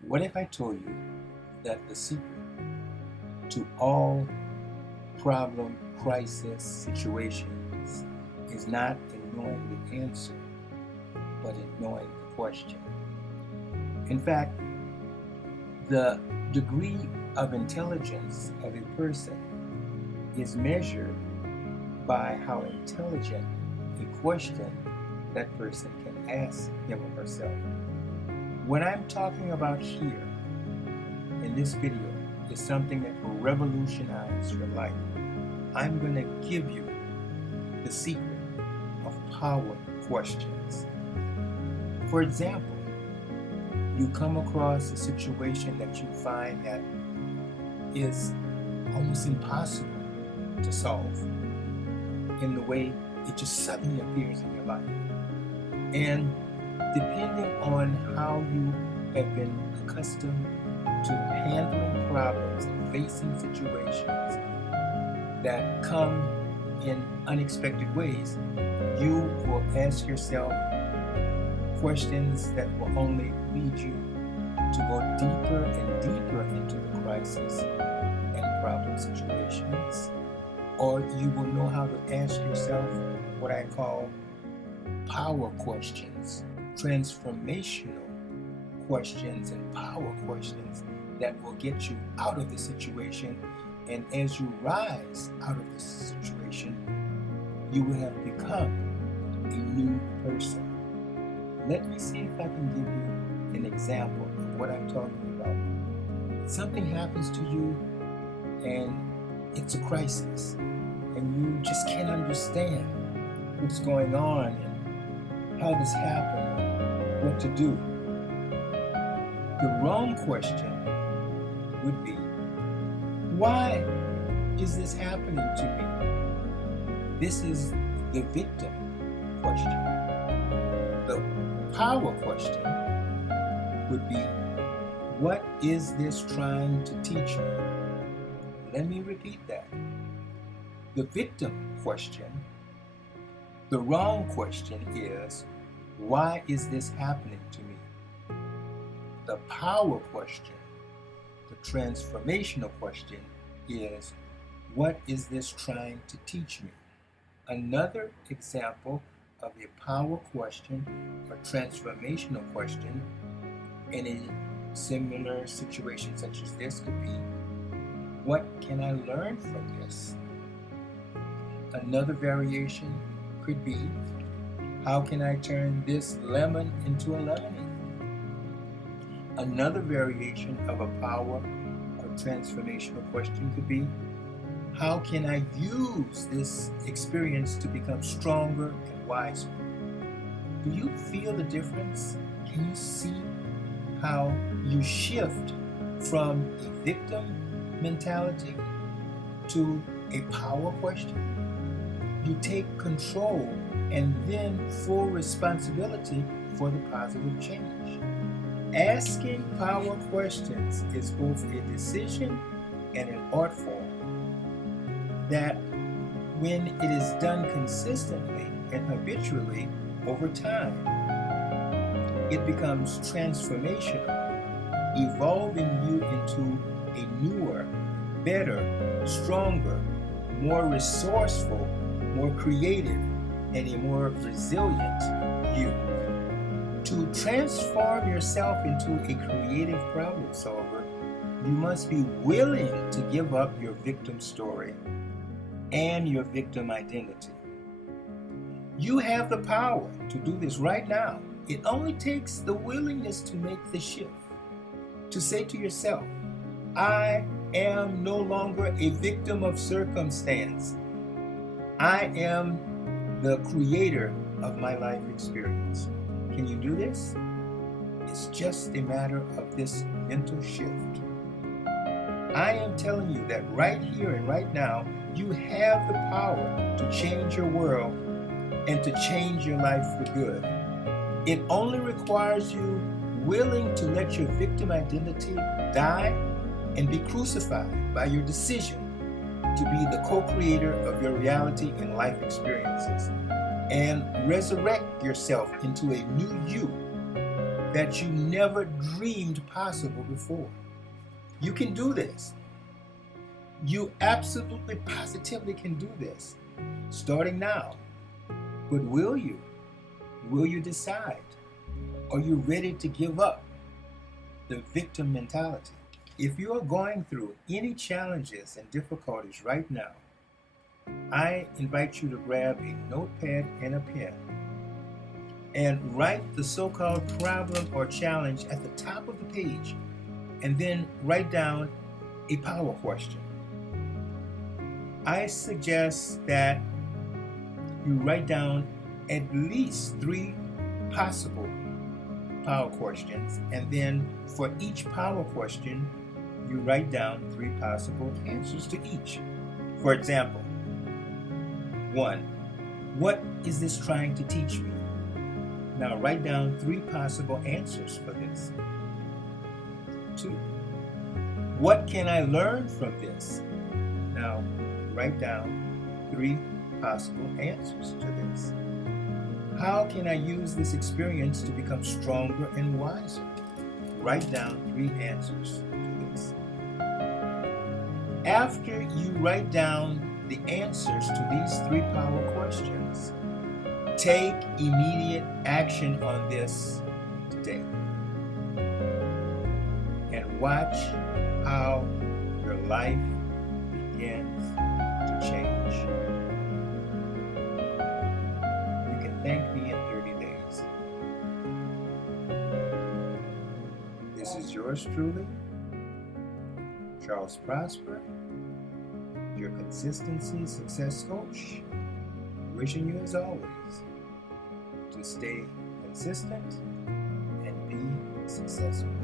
What if I told you that the secret to all problem, crisis situations is not in knowing the answer, but in knowing the question? In fact, the degree of intelligence of a person is measured by how intelligent a question that person can ask him or herself. What I'm talking about here in this video is something that will revolutionize your life. I'm going to give you the secret of power questions. For example, you come across a situation that you find that is almost impossible to solve in the way it just suddenly appears in your life. And depending on how you have been accustomed to handling problems and facing situations that come in unexpected ways, you will ask yourself questions that will only lead you to go deeper and deeper into the crisis and problem situations. Or you will know how to ask yourself what I call power questions, transformational questions and power questions that will get you out of the situation. And as you rise out of this situation, you will have become a new person. Let me see if I can give you an example of what I'm talking about. Something happens to you and it's a crisis, and you just can't understand what's going on and how this happened, what to do. The wrong question would be, why is this happening to me? This is the victim question. The power question would be, what is this trying to teach me? Let me repeat that. The victim question, the wrong question is, why is this happening to me? The power question, the transformational question is, what is this trying to teach me? Another example of a power question or transformational question in a similar situation such as this could be, what can I learn from this? Another variation could be, how can I turn this lemon into a lemonade? Another variation of a power or transformational question could be, how can I use this experience to become stronger and wiser? Do you feel the difference? Can you see how you shift from a victim mentality to a power question? You take control and then full responsibility for the positive change. Asking power questions is both a decision and an art form that, when it is done consistently and habitually over time, it becomes transformational, evolving you into a newer, better, stronger, more resourceful, more creative, and a more resilient you. To transform yourself into a creative problem solver, you must be willing to give up your victim story and your victim identity. You have the power to do this right now. It only takes the willingness to make the shift, to say to yourself, I am no longer a victim of circumstance. I am the creator of my life experience. Can you do this? It's just a matter of this mental shift. I am telling you that right here and right now, you have the power to change your world and to change your life for good. It only requires you willing to let your victim identity die and be crucified by your decision to be the co-creator of your reality and life experiences, and resurrect yourself into a new you that you never dreamed possible before. You can do this. You absolutely, positively can do this, starting now. But will you? Will you decide? Are you ready to give up the victim mentality? If you are going through any challenges and difficulties right now, I invite you to grab a notepad and a pen and write the so-called problem or challenge at the top of the page, and then write down a power question. I suggest that you write down at least 3 possible power questions, and then for each power question, you write down 3 possible answers to each. For example, 1. What is this trying to teach me? Now write down 3 possible answers for this. 2. What can I learn from this? Now write down 3 possible answers to this. How can I use this experience to become stronger and wiser? Write down 3 answers to this. After you write down the answers to these 3 power questions, take immediate action on this today. And watch how your life begins to change. You can thank me in 30 days. This is yours truly, Charles Prosper, your consistency success coach, wishing you as always to stay consistent and be successful.